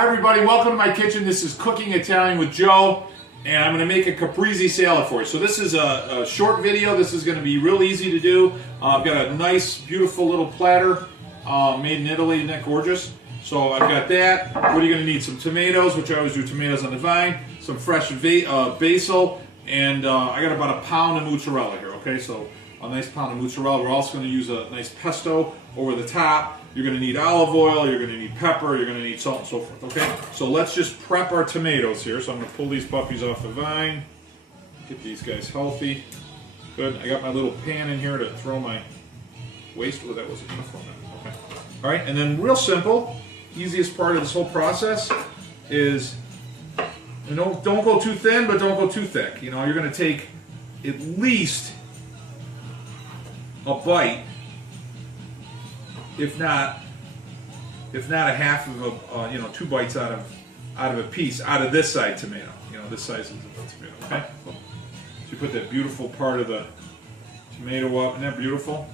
Hi everybody, welcome to my kitchen. This is Cooking Italian with Joe, and I'm going to make a Caprese salad for you. So this is a short video. This is going to be real easy to do. I've got a nice, beautiful little platter made in Italy. Isn't that gorgeous? So I've got that. What are you going to need? Some tomatoes, which I always do tomatoes on the vine, some fresh basil, and I got about a pound of mozzarella here, okay? So a nice pound of mozzarella. We're also going to use a nice pesto over the top. You're going to need olive oil, you're going to need pepper, you're going to need salt and so forth, okay? So let's just prep our tomatoes here. So I'm going to pull these puppies off the vine, get these guys healthy. Good. I got my little pan in here to throw my waste. Oh, that was enough on that. Okay. All right, and then real simple, easiest part of this whole process is, you know, don't go too thin, but don't go too thick. You know, you're going to take at least a bite, if not a half of a, 2 bites out of a piece out of this side tomato. You know, this size of the tomato. Okay. So you put that beautiful part of the tomato up. Isn't that beautiful?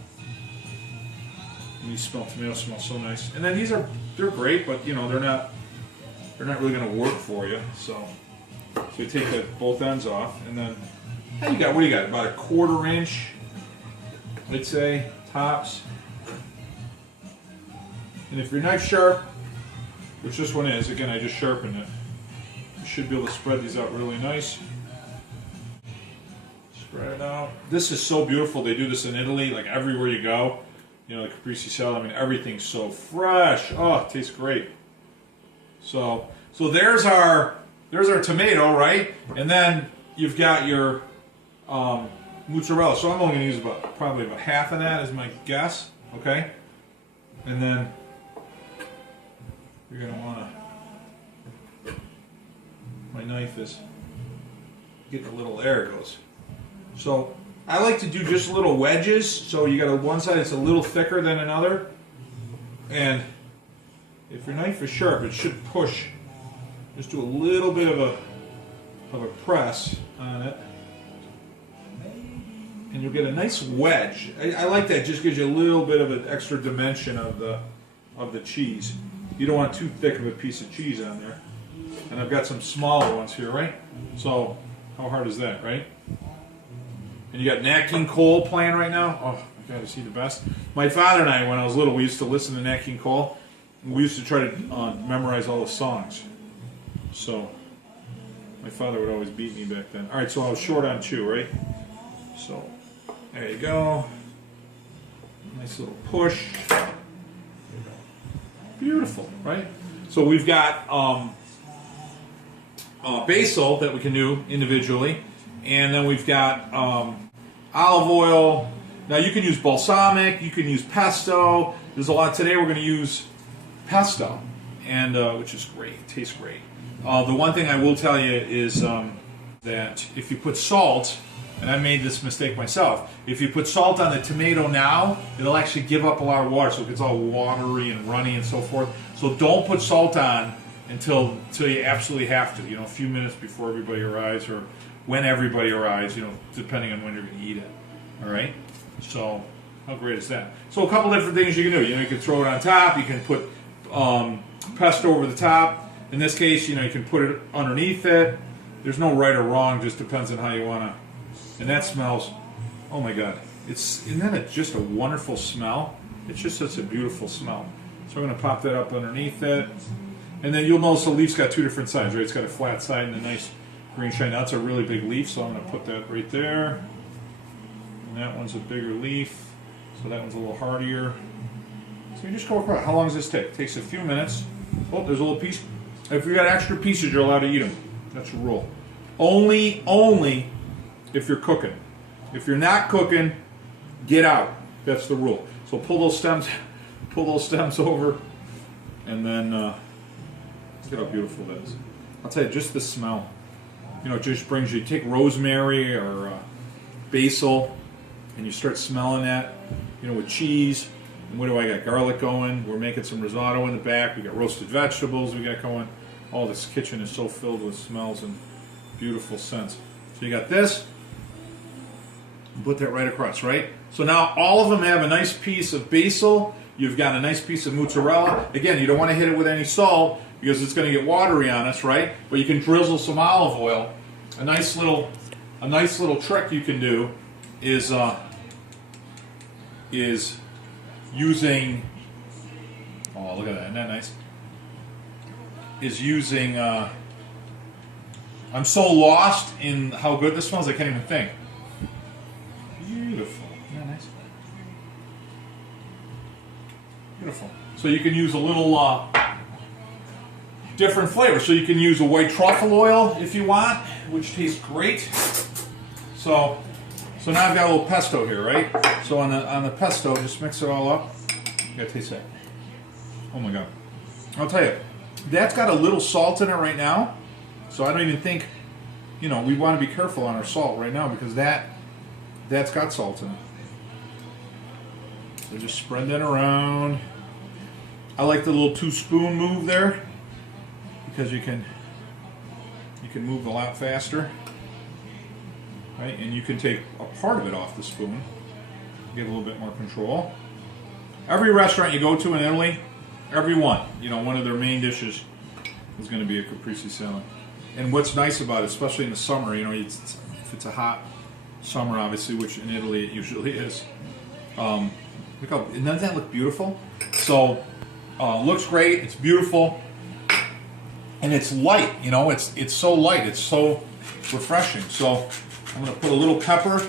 And you smell tomatoes smell so nice. And then they're great, but you know they're not really going to work for you. So you take both ends off, and then what do you got? About a 1/4 inch, I'd say, tops. And if your knife's sharp, which this one is, again I just sharpened it, you should be able to spread these out really nice. Spread it out. This is so beautiful. They do this in Italy, like everywhere you go. You know, the Caprese salad, I mean everything's so fresh. Oh, it tastes great. So there's our tomato, right? And then you've got your mozzarella. So I'm only going to use probably about half of that is my guess, okay? And then you're going to want to, my knife is getting a little, there it goes. So I like to do just little wedges. So you got one side that's a little thicker than another. And if your knife is sharp, it should push. Just do a little bit of a press on it. And you'll get a nice wedge. I like that. Just gives you a little bit of an extra dimension of the cheese. You don't want too thick of a piece of cheese on there. And I've got some smaller ones here, right? So how hard is that, right? And you got Nat King Cole playing right now. Oh my God, is he the best? My father and I, when I was little, we used to listen to Nat King Cole. And we used to try to memorize all the songs. So my father would always beat me back then. All right, so I was short on chew, right? So there you go. Nice little push. Beautiful, right? So we've got basil that we can do individually, and then we've got olive oil. Now you can use balsamic, you can use pesto. There's a lot today. We're going to use pesto, and which is great. It tastes great. The one thing I will tell you is that if you put salt, and I made this mistake myself, if you put salt on the tomato now, it'll actually give up a lot of water, so it gets all watery and runny and so forth. So don't put salt on until you absolutely have to, you know, a few minutes before everybody arrives, or when everybody arrives, you know, depending on when you're going to eat it. All right? So how great is that? So a couple different things you can do. You know, you can throw it on top, you can put pesto over the top. In this case, you know, you can put it underneath it. There's no right or wrong, just depends on how you want to. And that smells, oh my God, isn't that just a wonderful smell? It's just such a beautiful smell. So we're going to pop that up underneath it. And then you'll notice the leaf's got 2 different sides, right? It's got a flat side and a nice green shine. That's a really big leaf, so I'm going to put that right there. And that one's a bigger leaf, so that one's a little hardier. So you just go across. How long does this take? It takes a few minutes. Oh, there's a little piece. If you got extra pieces, you're allowed to eat them. That's a rule. Only if you're cooking. If you're not cooking, get out. That's the rule. So pull those stems over, and then look at how beautiful that is. I'll tell you, just the smell. You know, it just brings you. Take rosemary or basil, and you start smelling that. You know, with cheese. And what do I got? Garlic going. We're making some risotto in the back. We got roasted vegetables. We got going. Oh, this kitchen is so filled with smells and beautiful scents. So you got this. Put that right across, right? So now all of them have a nice piece of basil. You've got a nice piece of mozzarella. Again, you don't want to hit it with any salt. because it's going to get watery on us, right? But you can drizzle some olive oil. A nice little trick you can do is using. Oh, look at that! Isn't that nice? Is using. I'm so lost in how good this smells, I can't even think. Beautiful. Isn't that nice? Beautiful. So you can use a little different flavor. So you can use a white truffle oil if you want, which tastes great. So now I've got a little pesto here, right? So on the pesto, just mix it all up. You gotta taste that. Oh my God. I'll tell you, that's got a little salt in it right now. So I don't even think, we want to be careful on our salt right now because that's got salt in it. So just spread that around. I like the little 2-spoon move there because you can move a lot faster, right? And you can take a part of it off the spoon, get a little bit more control. Every restaurant you go to in Italy, every one, one of their main dishes is going to be a caprese salad. And what's nice about it, especially in the summer, if it's a hot summer, obviously, which in Italy it usually is. Look how, doesn't that look beautiful? So, looks great. It's beautiful, and it's light. It's so light. It's so refreshing. So, I'm going to put a little pepper.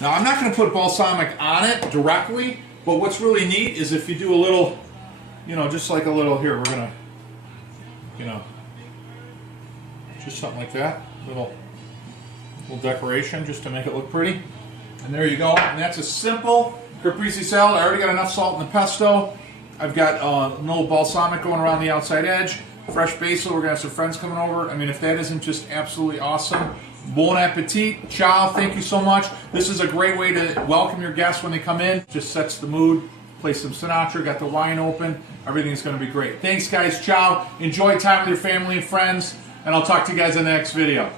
Now, I'm not going to put balsamic on it directly, but what's really neat is if you do a little, just like a little here. We're going to, just something like that, little decoration just to make it look pretty. And there you go. And that's a simple caprese salad. I already got enough salt in the pesto. I've got a little balsamic going around the outside edge. Fresh basil. We're going to have some friends coming over. I mean, if that isn't just absolutely awesome. Bon appetit. Ciao. Thank you so much. This is a great way to welcome your guests when they come in. Just sets the mood. Play some Sinatra. Got the wine open. Everything's going to be great. Thanks, guys. Ciao. Enjoy time with your family and friends. And I'll talk to you guys in the next video.